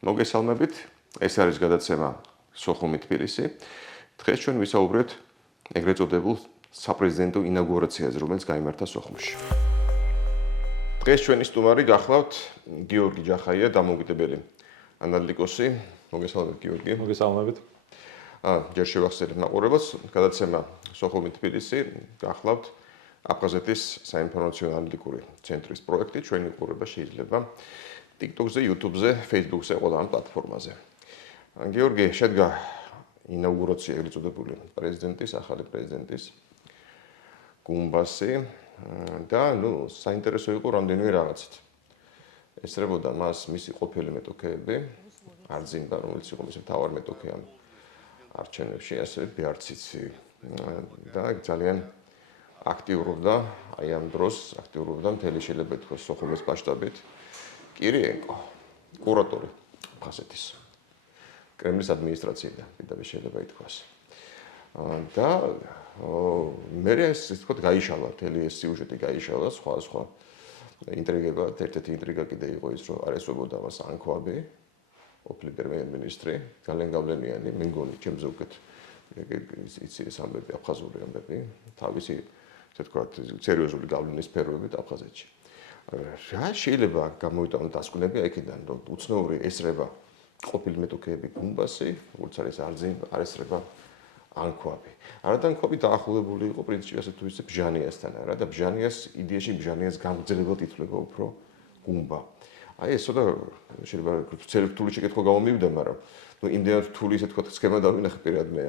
მოგესალმებით. ეს არის გადაცემა სოხუმი თბილისი. დღეს ჩვენ ვისაუბრებთ ეგრეთ წოდებულ საპრეზიდენტო ინაუგურაციაზე, რომელიც გაიმართა სოხუმში. დღეს ჩვენი სტუმარი გახლავთ გიორგი ჯახაია, დამოუკიდებელი ანალიტიკოსი. მოგესალმებით გიორგი. მოგესალმებით. ჯერ შევახსენებ მაყურებელს, გადაცემა სოხუმი თბილისი გახლავთ აფხაზეთის საინფორმაციო ანალიტიკური ცენტრის პროექტი. ჩვენი ყურება შეიძლება TikTok-ზე, YouTube-ზე, Facebook-ზე, ყველა ამ პლატფორმაზე. გიორგი, შედგა ინაუგურაცია ეგრეთ წოდებული პრეზიდენტის, ახალი პრეზიდენტის გუმბასი და საინტერესო იყო რამდენიმე რაღაცით. ესწრებოდა მას მისი ყოფილი მეტოქეები, არძინდა, რომელიც იყო მისი მთავარი მეტოქე ამ არჩევნებში, ასე ბიარციცი და ძალიან აქტიურობდა, აი ამ დროს აქტიურობდა მთელი შეიძლება ითქვას სოხუმის მასშტაბით. კირიენკო, კურატორი აფხაზეთის კრემლის ადმინისტრაციიდან, კიდევ შეიძლება ითქვას. და მე ეს თქო გაიშალა, მთელი ეს სიუჟეტი გაიშალა, სხვა ინტრიგება, ერთ-ერთი ინტრიგა კიდე იყო ის, რომ არ ესვებოდა მას ანქვაბი, ყოფილი პრემიერ-მინისტრი, ძალიან გავლენიანი, მე მგონი, ჩემზე უკეთ იცი ეს ამბები, აფხაზური ამბები, თავისი ესე ვთქვათ, სერიოზული გავლენის სფეროებით აფხაზეთში. რა შეიძლება გამოვიტანოთ დასკვნები აქედან, რომ უცნაური ესრება ყოფილი მეტოქეები გუმბასი, როგორც არის არ ესრება ანქვაბი. არადანქვაბი დაახლოებული იყო პრინციპი ასე თუ ისე ბჟანიასთან, რა და ბჟანიას იდეაში ბჟანიას გამგზელებად ითვლება უფრო გუმბა. აი ეს ცოტა შეიძლება რთული შეკითხვა გამომივიდა, მაგრამ იმდენად რთული ესე ვთქვათ სქემა დავინახე პირად მე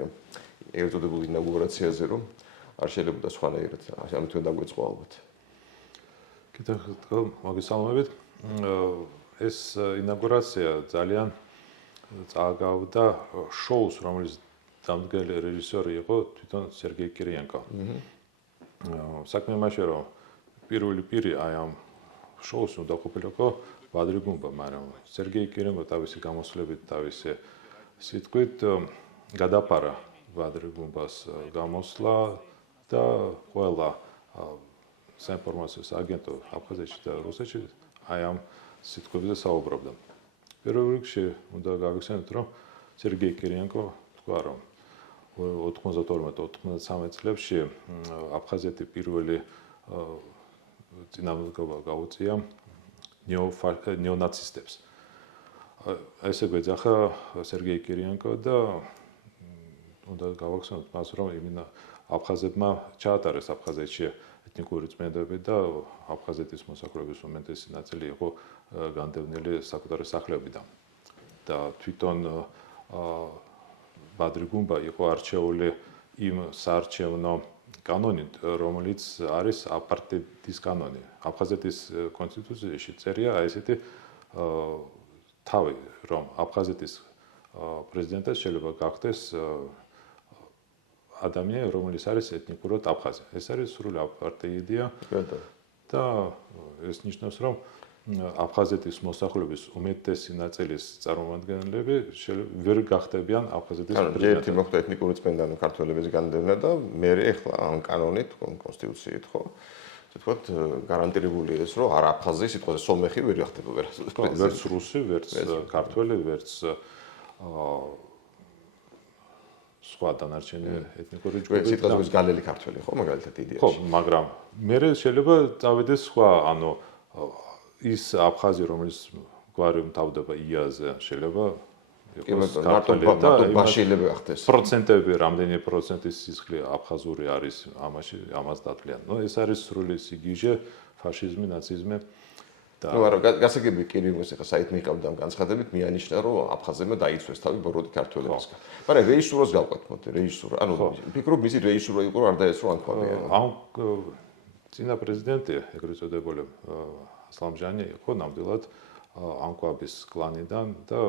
ეგრეთ წოდებულ ინაუგურაციაზე, რომ არ შეიძლება და სხვანაირად ამით ვერ დაგვეწყო ალბათ. კიდევ ერთხელ მოგესალმებით. ეს ინაუგურაცია ძალიან წააგავდა შოუს, რომელიც დამდგელი რეჟისორი იყო თვითონ სერგეი კირიენკო. საქმე იმაშია, რომ პირველი პირი აი ამ შოუს უნდა ყოფილიყო ბადრი გუმბა, მაგრამ სერგეი კირიენკო თავისი გამოსვლებით, თავისი სიტყვით გადაფარა ბადრი გუმბას გამოსვლა და ყველა საინფორმაციო აგენტო აფხაზეთში და რუსეთში აი ამ სიტყვებზე საუბრობდა. პირველ რიგში უნდა გავიხსენოთ, რომ სერგეი კირიენკო თქვა, რომ 92-93 წლებში აფხაზეთი პირველი წინამორბედება გაუწია ნეონაცისტებს. ესე გვეძახა სერგეი კირიენკო და უნდა გავახსენოთ მას, რომ იმენა აფხაზებმა ჩაატარეს აფხაზეთში ეთნიკური წმენდები და აფხაზეთის მოსახლეობის უმეტესი ნაწილი იყო განდევნილი საკუთარი სახლებიდან. და თვითონ ბადრი გუმბა იყო არჩეული იმ საარჩევნო კანონით, რომელიც არის აპარტეიდის კანონი. აფხაზეთის კონსტიტუციაში წერია ესეთი თავი, რომ აფხაზეთის პრეზიდენტად შეიძლება გახდეს ადამიანი, რომელიც არის ეთნიკურად აფხაზი. ეს არის სრული აპარტეიდია და ეს ნიშნავს, რომ აფხაზეთის მოსახლეობის უმეტესი ნაწილის წარმომადგენლები ვერ გახდებიან აფხაზეთის პრეზიდენტი. ერთი მოხდა ეთნიკური წმენდა ქართველების განდევნა და მე ახლა ამ კანონით, კონსტიტუციით ხო, ასე ვთქვათ, გარანტირებული ეს, რომ არ აფხაზი სიტყვაზე სომეხი ვერ გახდება ვერასოდეს. ვერც რუსი, ვერც ქართველი, ვერც სხვა დანარჩენი ეთნიკური ჯგუფები. სიტყვაზე გალელი ქართველი ხო, მაგალითად იდეაში. ხო, მაგრამ მე შეიძლება წავიდეს სხვა, ანუ ის აფხაზი, რომელიც გვარი მთავრდება იაზე, შეიძლება იყოს ბაშილები ახდეს. პროცენტები, რამდენი პროცენტის სისხლი აფხაზური არის, ამას დათვლიან. ეს არის სრული სიგიჟე, ფაშიზმი, ნაციზმი და გასაგები კირიენკოს ახლა საით მიყავდა ამ განცხადებით, მიანიშნა, რომ აფხაზებმა დაიცვეს თავი ბოროტი ქართველებისგან. მაგრამ რეჟისურას გავყვეთ, მოდი, რეჟისურა. ანუ ფიქრობ, მისი რეჟისურა იყო, არ დაესწრო ანქვაბი. ამ წინა პრეზიდენტი, ეგრეთ წოდებული ასლამჟანი იყო ნამდვილად ანქვაბის კლანიდან და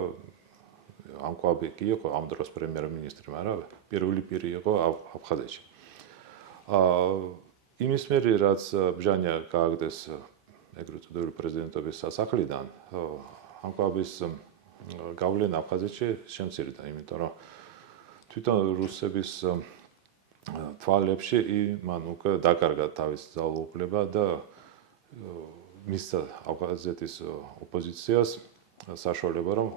ანქვაბი კი იყო ამ დროს პრემიერ-მინისტრი, მაგრამ პირველი პირი იყო აფხაზეთში. იმის მერე რაც ბჟანია გააგდეს ეგრეთ წოდებული პრეზიდენტობის სასახლიდან, ანქვაბის გავლენა აფხაზეთში შემცირდა, იმიტომ რომ თვითონ რუსების თვალებში მან უკვე დაკარგა თავის ძალაუფლება და მისცა აფხაზეთის ოპოზიციას საშუალება რომ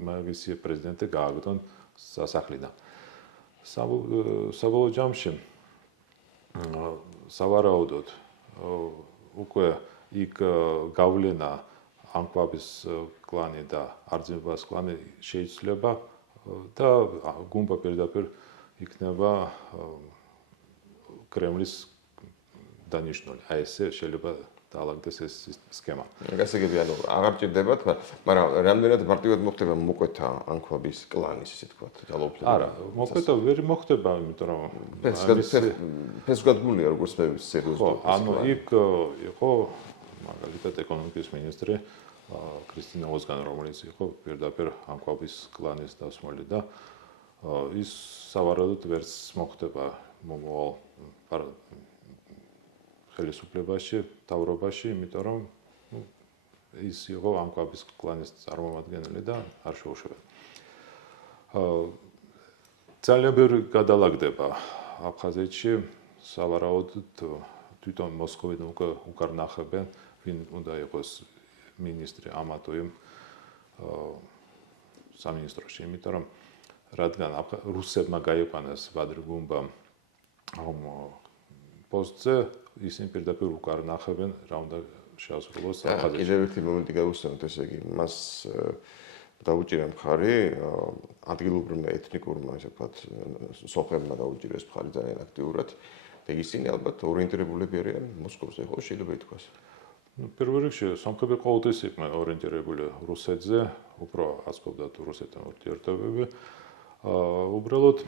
მაგისი პრეზიდენტი გააგდონ სასახლიდან. საბოლოო ჯამში სავარაუდოდ უკვე იქ გავლენა ანკვაბის კლანი და არძიმბას კლანი შეიძლება და გუმბა პირდაპირ იქნება კრემლის დანიშნული. აი ესე შეიძლება დაალაგდეს ეს სქემა. გასაგები ანუ აღარ ჭირდებათ, მაგრამ რამდენად მარტივად მოხდება მოკვეთა ანკვაბის კლანის, ისე თქვა, ძალაუფლება. არა, მოკვეთა ვერ მოხდება, იმიტომ რომ ფესვგადგმულია როგორც მე ვიცი. ხო, ანუ იქ იყო მაგალითად ეკონომიკის მინისტრი კრისტინა ოზგან, რომელიც იყო პირდაპირ ანკვაბის კლანის დასმული და ის სავარაუდოდ ვერც მოხდება მომავალ ხელისუფლებაში, თავრობაში, იმიტომ რომ ის იყო ანკვაბის კლანის წარმომადგენელი და არ შეუშვება. ძალიან ბევრი გადალაგდება აფხაზეთში, სავარაუდოდ თვითონ მოსკოვიდან უკვე უკარ ნახებენ, ვინ უნდა იყოს მინისტრი ამა თუ იმ სამინისტროში, იმიტომ რომ რადგან რუსებმა გაიყვანეს ვადრ გუმბამ ამ პოსტზე, ისინი პირდაპირ უკარ ნახებენ რა უნდა შეასრულოს აფხაზეთში. კიდევ ერთი მომენტი გავუსწრებთ, ესე იგი, მას დაუჭირა მხარი ადგილობრივმა ეთნიკურმა, ესე ვთქვათ, სომხებმა დაუჭირეს მხარი ძალიან აქტიურად და ისინი ალბათ ორიენტირებულები არიან მოსკოვზე, ხო, შეიძლება ითქვას. პირველ რიგში სომხები ყოველთვის იყვნენ ორიენტირებული რუსეთზე, უფრო ასწავლდათ რუსეთთან ურთიერთობები. უბრალოდ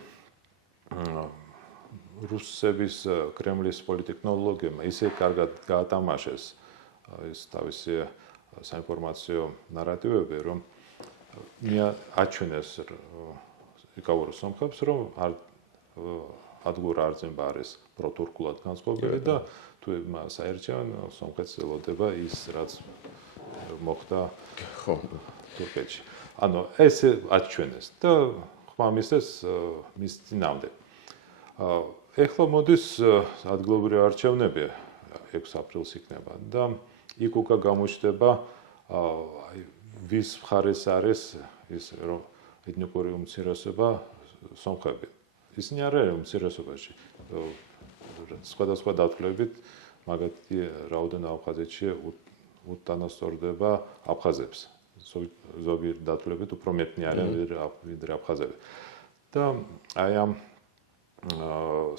რუსების კრემლის პოლიტექნოლოგიებმა ისე კარგად გაატამაშეს ეს თავისი საინფორმაციო ნარატივები, რომ აჩვენეს იკავურ სომხებს, რომ ადგურ არძიმბა არის პროტურკულად განწყობილი და თუ მას აერჩევენ, სომხეთს ელოდება ის, რაც მოხდა თურქეთში. ანუ ეს აჩვენეს და ხმამისეს მის წინამდე. ეხლა მოდის ადგილობრივი არჩევნები 6 აპრილს იქნება და იქ უკვე გამოჩნდება ვის მხარეს არის ის რომ ეთნიკური უმცირესობა სომხები. ისინი არ არიან უმცირესობაში. სხვადასხვა დათვლებით მაგათი რაოდენობა აფხაზეთში უტანასწორდება აფხაზებს. ზოგი დათვლებით უფრო მეტნი არიან ვიდრე აფხაზები. და აი ამ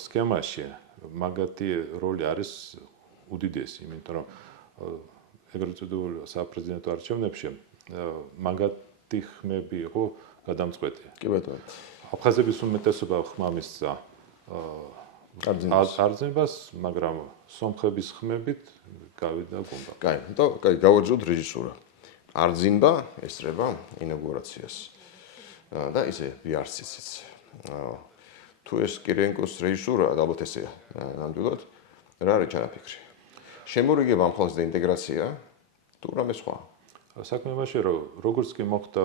სქემაში მაგათი როლი არის უდიდესი, იმიტომ რომ ეგრეთ წოდებულ საპრეზიდენტო არჩევნებში მაგათი ხმები იყო გადამწყვეტი. კი ბატონო. აფხაზების უმეტესობა ხმამისცა არძიმბას, მაგრამ სომხების ხმებით გავიდა გუმბა. კაი, გავაჯობთ რეჟისურა. არძიმბა ესწრება ინაუგურაციას. და ისე ვიარსიციც. თუ ეს კირიენკოს რეჟისურაა, ალბათ ესეა. ნამდვილად რა არის ჩანაფიქრი? შემორიგება ამ ხალხის ინტეგრაცია თუ რამე სხვა? საქმე იმაშია, რომ როგორც კი მოხდა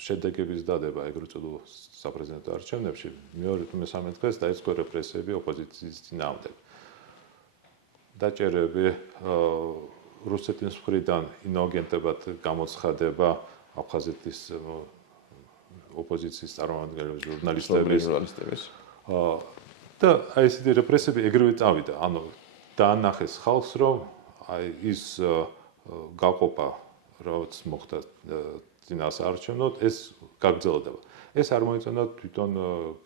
შედეგების დადება ეგრეთ წოდებული საპრეზიდენტო არჩევნებში, მეორე თუ მესამე დღეს დაიწყო რეპრესიები ოპოზიციის წინააღმდეგ. დაჭერები რუსეთის მხრიდან ინოაგენტებად გამოცხადება აფხაზეთის ოპოზიციის წარმომადგენლების ჟურნალისტების და აი ესეთი რეპრესიები ეგრევე წავიდა. ანუ დაანახეს ხალხს, რომ აი ის გაყოფა, რაც მოხდა წინასაარჩევნოდ, ეს გაგრძელდება. ეს არ მოიწონა თვითონ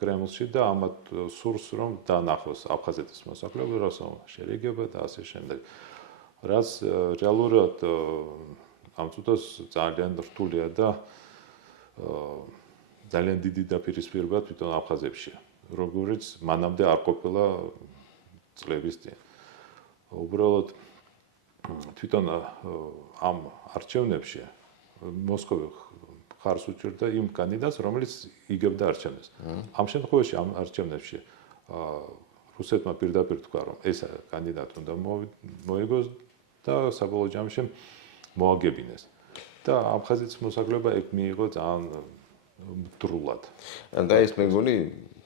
კრემლში და ამათ სურს, რომ დაანახოს აფხაზეთის მოსახლეობა, რომ შერიგება და ასე შემდეგ. რაც რეალურად ამ წუთას ძალიან რთულია და ძალიან დიდი დაპირისპირება თვითონ აფხაზებში, როგორც მანამდე არ ყოფილა წლების წინ. უბრალოდ თვითონ ამ არჩევნებში მოსკოვი ხარს უჭერდა იმ კანდიდატს, რომელიც იგებდა არჩევნებს. ამ შემთხვევაში ამ არჩევნებში რუსეთმა პირდაპირ თქვა, რომ ეს კანდიდატი უნდა მოიგოს და საბოლოო ჯამში მოაგებინეს. და აფხაზეთის მოსახლეობა ეგ მიიღო ძალიან მდრულად. და ეს მე მგონი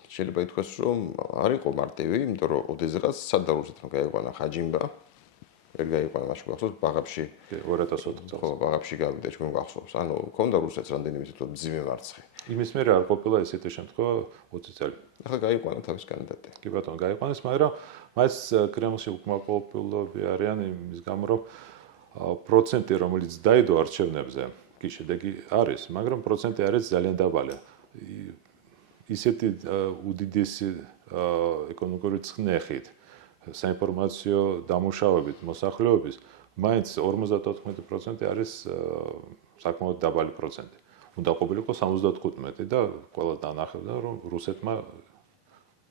შეიძლება ითქვას, რომ არ იყო მარტივი, იმიტომ რომ ოდესღაც სადავ რუსეთმა გაიყვანა ხაჯიმბა ვერ გაიყვანა მაშინ გახსოვს ბაღებში 2004 წელს. ხო, ბაღებში გავიდა ჩვენ გახსოვს. ანუ ქონდა რუსეთს რამდენიმე თითქოს მძიმე მარცხი. იმის მერე არ ყოფილა ესეთი შემთხვევა 20 წელი. ახლა გაიყვანა თავის კანდიდატი. კი ბატონო, გაიყვანეს, მაგრამ მას კრემლში უკმაყოფილოები არიან იმის გამო, რომ პროცენტი, რომელიც დაიდო არჩევნებზე, კი შედეგი არის, მაგრამ პროცენტი არის ძალიან დაბალი. ისეთი უდიდესი ეკონომიკური წნეხით, საინფორმაციო დამუშავებით, მოსახლეობის, მაინც 54% არის საკმაოდ დაბალი პროცენტი. უნდა ყოფილიყო 75 და ყველა დანახებდა, რომ რუსეთმა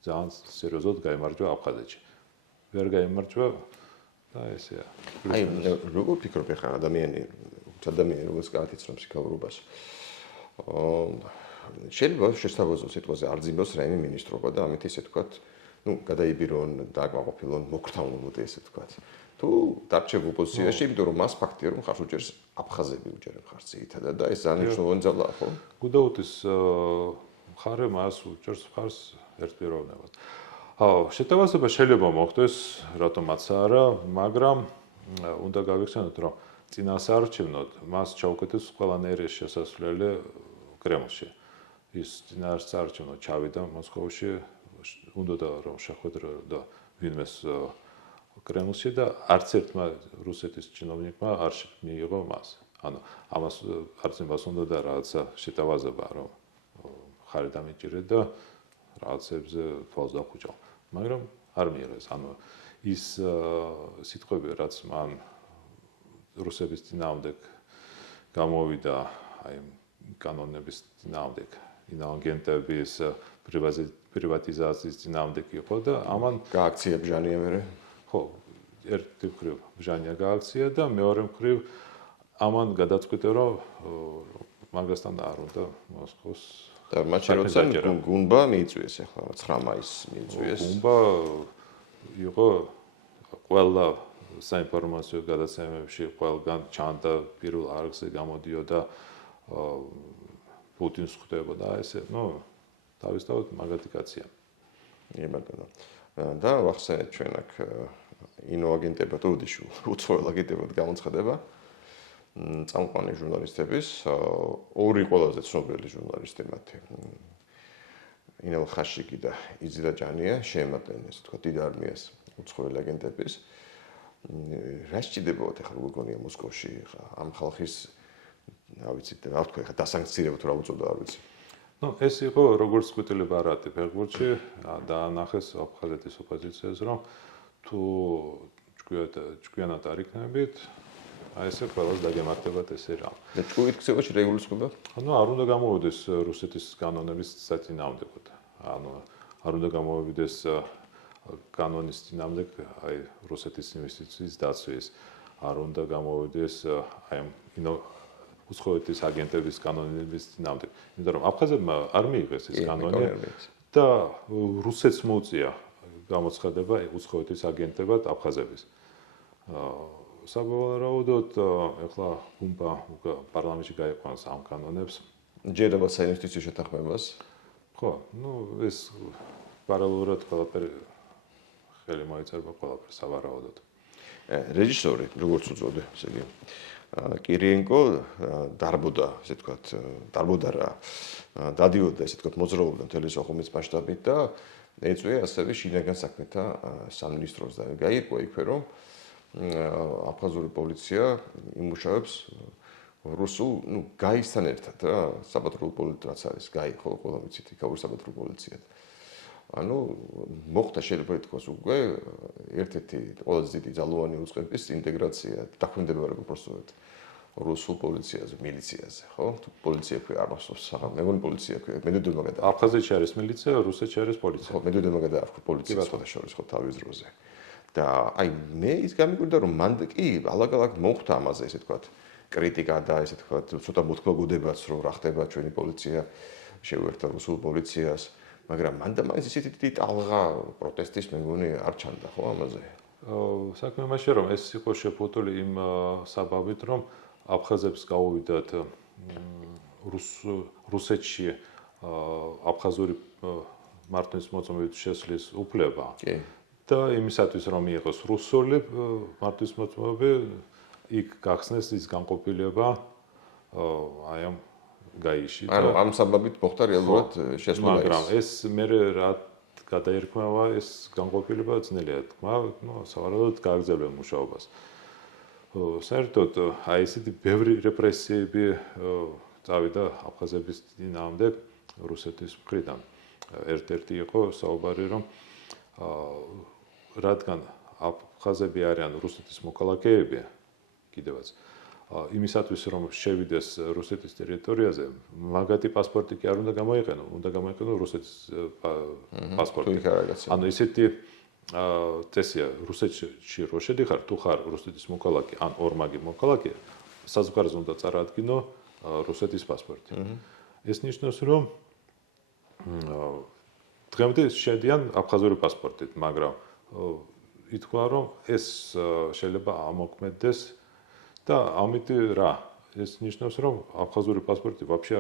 ძალიან სერიოზულად გაიმარჯვა აფხაზეთში. ვერ გაიმარჯვა და ესეა. აი, როგორ ფიქრობ ახლა ადამიანი როგორც გაათიცნობს ფსიქოლოგიას. შეიძლება შესაძლოა სიტყვაზე არ ძინოს რაიმე მინისტრობა და ამით ისე თქვათ, გადაიბირონ, დააკმაყოფილონ, მოკრთაუნ მოდი ესე თქვათ. თუ დარჩება ოპოზიციაში, იმიტომ რომ მას ფაქტია რომ ხარს უჭერს აფხაზები უჭერენ ხარს ძირითადად და ეს ძალიან მნიშვნელოვანი ძალაა, ხო? გუდაუთის მხარე მას უჭერს ხარს ერთპიროვნებას. შეტევასება შეიძლება მოხდეს, რატომაც არა, მაგრამ უნდა გავიხსენოთ, რომ წინასაარჩევნოდ მას ჩაუკეთეს ყველანაირი შესასვლელი კრემლში. ის წინასაარჩევნოდ ჩავიდა მოსკოვში, უნდა რომ შეხვედრა ვინმეს კრემლში და არც ერთმა რუსეთის ჩინოვნიკმა არ მიიღო მას. ანუ ამას არც იმას უნდა და რაღაცა შეტევაზება, რომ ხარი დამიჭირე და რაღაცებზე თვალს დახუჭო. მაგრამ არ მიიღეს. ანუ ის სიტყვები, რაც მან რუსების წინააღმდეგ გამოვიდა, აი კანონების წინააღმდეგ, ინაგენტების პრივატიზაციის წინააღმდეგ იყო და ამან გააქცია ბჟანია მერე. ხო, ერთი მხრივ ბჟანია გააქცია და მეორე მხრივ ამან გადაწყვიტა, რომ მაგასთან არ უნდა მოსკოვს და მაშინ როცა გუნბა მიიწვიეს ახლა 9 მაისს მიიწვიეს. გუნბა იყო ყველა საინფორმაციო გადაცემებში ყველგან ჩანდა პირველ არხზე გამოდიოდა პუტინს ხვდებოდა ესე, თავისთავად მაგათი კაცია. კი ბატონო. და ვახსენეთ ჩვენ აქ ინოაგენტებად უდიში უცხოელ აგენტებად გამოცხადება წამყვანი ჟურნალისტების ორი ყველაზე ცნობილი ჟურნალისტი მათი ინელ ხაშიკი და იზირა ჯანია შეემატნენ ესე თქვა დიდ არმიას უცხოელ აგენტების რა სჭირდებათ ახლა როგორ გონია მოსკოვში ამ ხალხის რა ვიცი რა თქვა ახლა დასანქცირება თუ რა უწოდა არ ვიცი ეს იყო როგორც კვიტილი ბარათი ფეხბურთში დაანახეს აფხაზეთის ოპოზიციას რომ თუ ჭკვიანად არ იქნებით აი ესე ყველას დაგემართებათ ესე რა. და ჭკვით ქცევაში რეგულირება? არ უნდა გამოვიდეს რუსეთის კანონების საწინააღმდეგოდ. არ უნდა გამოვიდეს კანონის წინააღმდეგ აი რუსეთის ინვესტიციის დაცვის. არ უნდა გამოვიდეს აი უცხოეთის აგენტების კანონების წინააღმდეგ. იმიტომ რომ აფხაზებმა არ მიიღეს ეს კანონი და რუსეთს მოუწია გამოცხადება უცხოეთის აგენტებად აფხაზების. საბოლოოდ ახლა გუმბა პარლამენტში გაიყვანს ამ კანონებს. ჯერება საინვესტიციო შეთანხმებას. ხო, ეს პარალელურად ყველაფერი ხელი მოიწერება ყველაფერს სავარაუდოდ. რეჟისორი, როგორც უწოდე, ესე იგი კირიენკო დარბოდა, ესე ვთქვათ, დარბოდა რა. დადიოდა, ესე ვთქვათ, მოძრაობდა მთელი სოხუმის მასშტაბით და ეწვია ასევე შინაგან საქმეთა სამინისტროს და გაირკვა იქვე, რომ აფხაზური პოლიცია იმუშავებს რუსულ, გაისთან ერთად რა, საპატრულო პოლიციაც არის, გაი ხო, ყველა ვიცით, იქაური საპატრულო პოლიციად. მოხდა შეიძლება ითქვას უკვე ერთ-ერთი ყველაზე დიდი ძალოვანი უწყების ინტეგრაცია, დაქვემდებარება უბრალოდ რუსულ პოლიციაზე, მილიციაზე, ხო? თუ პოლიცია ქვია, არ მახსოვს, მეგონი პოლიცია ქვია, მედვედევმა გადააყო. აფხაზეთში არის მილიცია, რუსეთში არის პოლიცია. ხო, მედვედევმა გადააყო პოლიცია სხვადასხვა ხო თავის დროზე. და აი მე ის გამიკვირდა რომ მან კი ალაგ-ალაგ მოხდა ამაზე ესე ვთქვათ კრიტიკა და ესე ვთქვათ ცოტა მოთქმედებაც რომ რა ხდება ჩვენი პოლიცია შეუერთდა რუსულ პოლიციას მაგრამ მან და მაინც ისეთი დიდი ტალღა პროტესტის მეგონი არ ჩანდა ხო ამაზე საქმე იმაშია რომ ეს იყო შეფუთული იმ საბაბით რომ აფხაზებს გაუვიდათ რუსეთში აფხაზური მართლის მოწმობით შესვლის უფლება კი და იმისათვის რომ იყოს რუსული მართლმსაჯულები იქ გახსნეს ის განყოფილება აი ამ გაიში ანუ ამ საბაბით მოხდა რეალურად შესვლა მაგრამ ეს მე რა გადაერქმევა ეს განყოფილება ძნელია თქმა სავარაუდოდ გააგრძელებენ მუშაობას საერთოდ აი ესეთი ბევრი რეპრესიები წავიდა აფხაზების წინააღმდეგ რუსეთის მხრიდან ერთ-ერთი იყო საუბარი რომ რადგან აფხაზები არიან რუსეთის მოქალაქეები კიდევაც იმისათვის რომ შევიდეს რუსეთის ტერიტორიაზე მაგათი პასპორტი კი არ უნდა გამოიყენო უნდა გამოიყენო რუსეთის პასპორტი ანუ ისეთი წესია რუსეთში რო შედიხარ თუ ხარ რუსეთის მოქალაქე ან ორმაგი მოქალაქე საზღვარზე უნდა წარადგინო რუსეთის პასპორტი ეს ნიშნავს რომ დღემდე შედიან აფხაზური პასპორტით მაგრამ ითქვა რომ ეს შეიძლება ამოქმედდეს და ამით რა ეს ნიშნავს რომ აფხაზური პასპორტი ვაფშე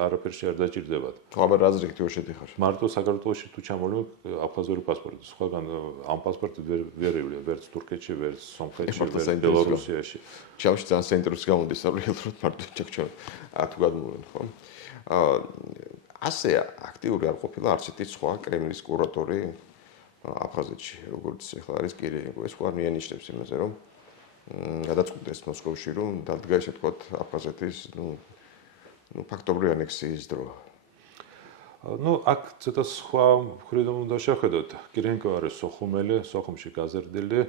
არაფერში არ დაჭირდებათ. თუ აბა რა ზრიქით შედიხარ? მარტო საქართველოში თუ ჩამოვლო აფხაზური პასპორტი. სხვაგან ამ პასპორტით ვერ ევლიო ვერც თურქეთში, ვერც სომხეთში, ვერც ბელორუსიაში. ჩავში ძალიან საინტერესო გამოდის რეალურად მარტო ჩაქჩო. თუ გადმოვიდნენ ხო? ასე აქტიური არ ყოფილა არც ერთი სხვა კრემლის კურატორი აფხაზეთში, როგორც ახლა არის კირიენკო. ეს ხო არ მიანიშნებს იმაზე რომ გადაწყვიტეს მოსკოვში რომ დადგა ესე ვთქვათ აფხაზეთის ფაქტობრივი ანექსიის დრო. აქ ცოტა სხვა მხრიდან უნდა შევხედოთ. კირიენკო არის სოხუმელი, სოხუმში გაზრდილი,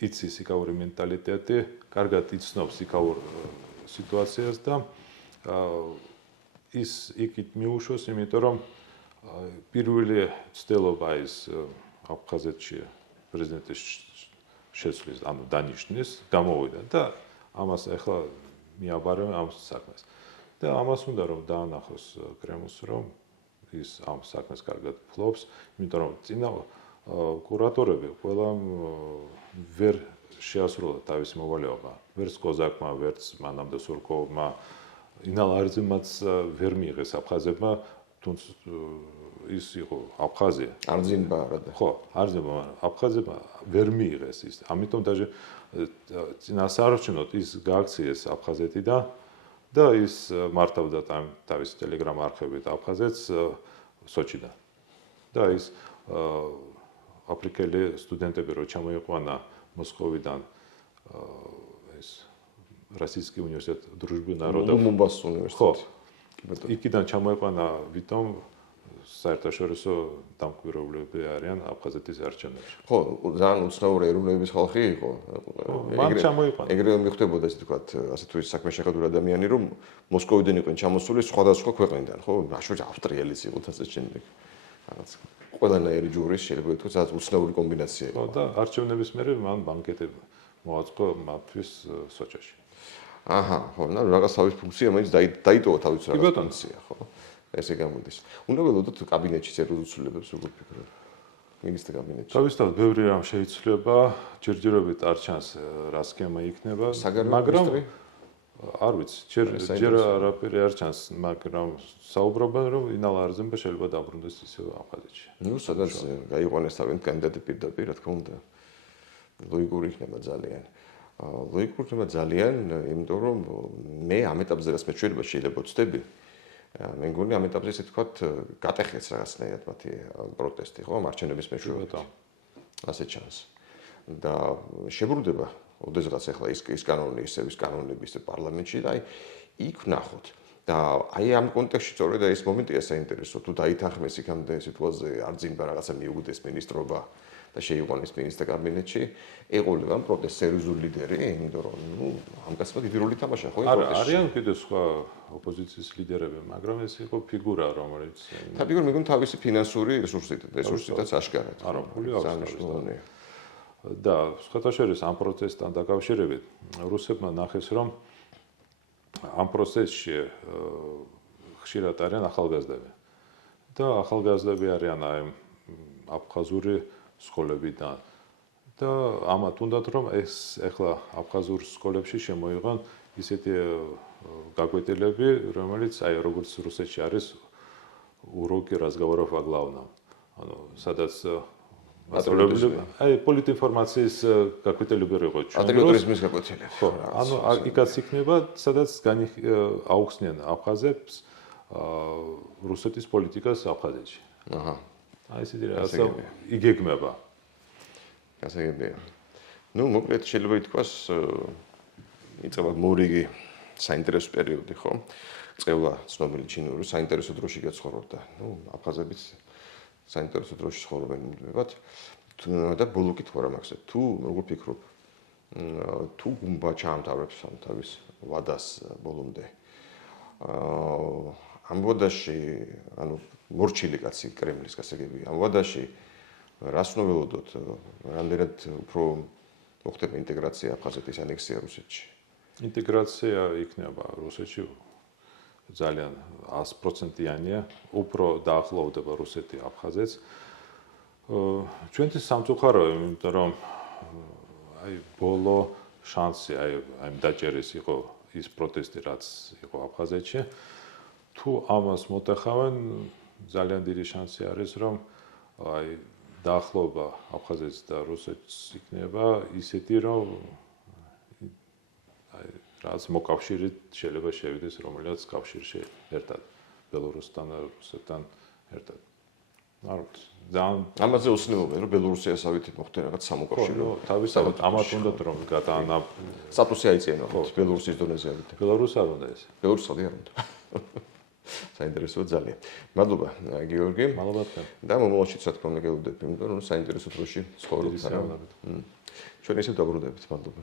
იცის იქაური მენტალიტეტი, კარგად იცნობს იქაურ სიტუაციას და ის იქით მიუშვეს, იმიტომ რომ პირველი ცდილობა ის აფხაზეთში პრეზიდენტის შესვლის, ანუ დანიშნვის, გამოვიდა და ამას ახლა მიაბარემ ამ საქმეს. და ამას უნდა რომ დაანახოს კრემლს, რომ ის ამ საქმეს კარგად ფლობს, იმიტომ რომ წინა კურატორები ყველამ ვერ შეასრულა თავისი მოვალეობა. ვერც კოზაკმა, ვერც მანამდე სურკოვმა, ინალ არძიმაც ვერ მიიღეს აფხაზებმა, თუმცა ის იყო აფხაზია. არძიმბა რა და. ხო, არძიმბა, აფხაზებმა ვერ მიიღეს ის. ამიტომ даже წინასაარჩევნოდ ის გააქციეს აფხაზეთიდან და ის მართავდა თავის ტელეგრამ არხებით აფხაზეთს სოჩიდან. და ის აფრიკელი სტუდენტები რო ჩამოიყვანა მოსკოვიდან ეს რასისტский университет дружбы народов. Мумбас университет. იქიდან ჩამოიყვანა ვითომ საერთაშორისო დამკვირვებლები არიან აფხაზეთის არჩევნებში. ხო, ძალიან უცნაური ეროვნების ხალხი იყო. მან ჩამოიყვანა. ეგრევე მიხვდებოდა ესე ვთქვათ, ასე თუ ის საქმე შეხედული ადამიანი, რომ მოსკოვიდან იყვნენ ჩამოსული სხვადასხვა ქვეყნიდან, ხო? ნაშუჭ ავსტრიელიც იყო ასე შემდეგ. რაღაც ყველანაირი ჯურის შეიძლება ითქვას, რაღაც უცნაური კომბინაცია იყო. ხო, და არჩევნების მერე მან ბანკეტი მოაწყო მათთვის სოჩაში. აჰა, ხო, ნუ რაღაც თავის ფუნქცია მაინც დაიტოვა თავის რაღაც ფუნქცია, ხო? ესე გამოდის. უნდა ველოდოთ კაბინეტში წერილუცვლილებებს როგორ ფიქრობ? მინისტრის კაბინეტში. თავისთავად ბევრი რამ შეიძლება, ჯერჯერობით არ ჩანს რა სქემა იქნება, მაგრამ არ ვიცი, ჯერ არაფერი არ ჩანს, მაგრამ საუბრობენ რომ ინალ არძიმბა შეიძლება დაბრუნდეს ისევ აფხაზეთში. ნუ სადაც გაიყვანეს თავენ კანდიდატი პირდაპირ, რა თქმა უნდა. ლოგიკური იქნება ძალიან. ლოგიკური იქნება ძალიან, იმიტომ რომ მე ამ ეტაპზე რაც მე შეიძლება ვწდები მე მგონი ამ ეტაპზე ისე თქვათ გატეხეს რაღაცნაირად მათი პროტესტი, ხო, მარჩენების მეშვეობით. ასე ჩანს. და შებრუნდება, ოდესღაც ახლა ის კანონი, ის კანონები ის პარლამენტში და იქ ვნახოთ. და აი ამ კონტექსტში სწორედ ეს მომენტია საინტერესო, თუ დაითანხმეს იქამდე სიტუაციაზე არძიმბა რაღაცა მიუგდეს მინისტრობა და შეიყვანეს მინისტრთა კაბინეტში, ეყოლება პროტესტ სერიოზული ლიდერი, იმიტომ რომ ამ კაცმა დიდი როლი თამაშა ხო იმ პროტესტში. არიან კიდევ სხვა ოპოზიციის ლიდერები, მაგრამ ეს იყო ფიგურა, რომელიც და ფიგურა მეგონი თავისი ფინანსური რესურსითაც აშკარად. არაფული აქვს. და სხვათა შორის ამ პროცესთან დაკავშირებით რუსებმა ნახეს, რომ ამ პროცესში ხშირად არიან ახალგაზრდები. და ახალგაზრდები არიან აი აფხაზური სკოლებიდან და ამათ უნდათ რომ ეს ახლა აფხაზურ სკოლებში შემოიღონ ისეთი გაკვეთილები, რომელიც აი როგორც რუსეთში არის уроки разговоров о главном. ანუ სადაც აი პოლიტინფორმაციის გაკვეთილები იყო ჩვენ. პატრიოტიზმის გაკვეთილები. ხო, ანუ იქაც იქნება, სადაც აუხსნიან აფხაზებს რუსეთის პოლიტიკას აფხაზეთში. აჰა. აი ესეთი რაღაცა იგეგმება. გასაგებია. ნუ მოკლედ შეიძლება ითქვას იწყება მორიგი საინტერესო პერიოდი, ხო? წევლა ცნობილი ჩინური საინტერესო დროში გაცხოვრობდა. ნუ აფხაზებიც საინტერესო დროში ცხოვრობენ მუდმივად. და ბოლო კითხვა რა მაქვს, თუ როგორ ფიქრობ, თუ გუმბა ჩაამთავრებს თავის ვადას ბოლომდე. ამ ვადაში, ანუ მორჩილი კაცი კრემლის გასაგებია. ამ ვადაში რას უნდა ველოდოთ, რამდენად უფრო მოხდება ინტეგრაცია აფხაზეთის ანექსია რუსეთში? ინტეგრაცია იქნება რუსეთში ძალიან 100%-იანია, უფრო დაახლოვდება რუსეთი აფხაზეთს. ჩვენთვის სამწუხაროა, იმიტომ რომ აი ბოლო შანსი აი დაჭერის იყო ის პროტესტი, რაც იყო აფხაზეთში. თუ ამას მოტეხავენ, ძალიან დიდი შანსი არის, რომ აი დაახლოება აფხაზეთს და რუსეთს იქნება ისეთი, რომ აი რაც მოკავშირით შეიძლება შევიდეს რომელიღაც კავშირში ერთად ბელორუსთან და რუსეთთან ერთად. ანუ ძალიან ამაზე უსნეულობენ, რომ ბელორუსიასავით მოხდება რაღაც სამოკავშირო. თავისთავად ამათ უნდათ რომ გადაანა სტატუსი აიწიენა ბელორუსის დონეზე ავით. ბელორუსს არ უნდა ეს. ბელორუსი არ უნდა. საინტერესოა ძალიან. მადლობა გიორგი. მადლობა თქვენ. და მომავალშიც რა თქმა უნდა გელოდებით, იმიტომ რომ საინტერესო დროში ცხოვრობთ. ჩვენ ისევ დაბრუნდებით. მადლობა.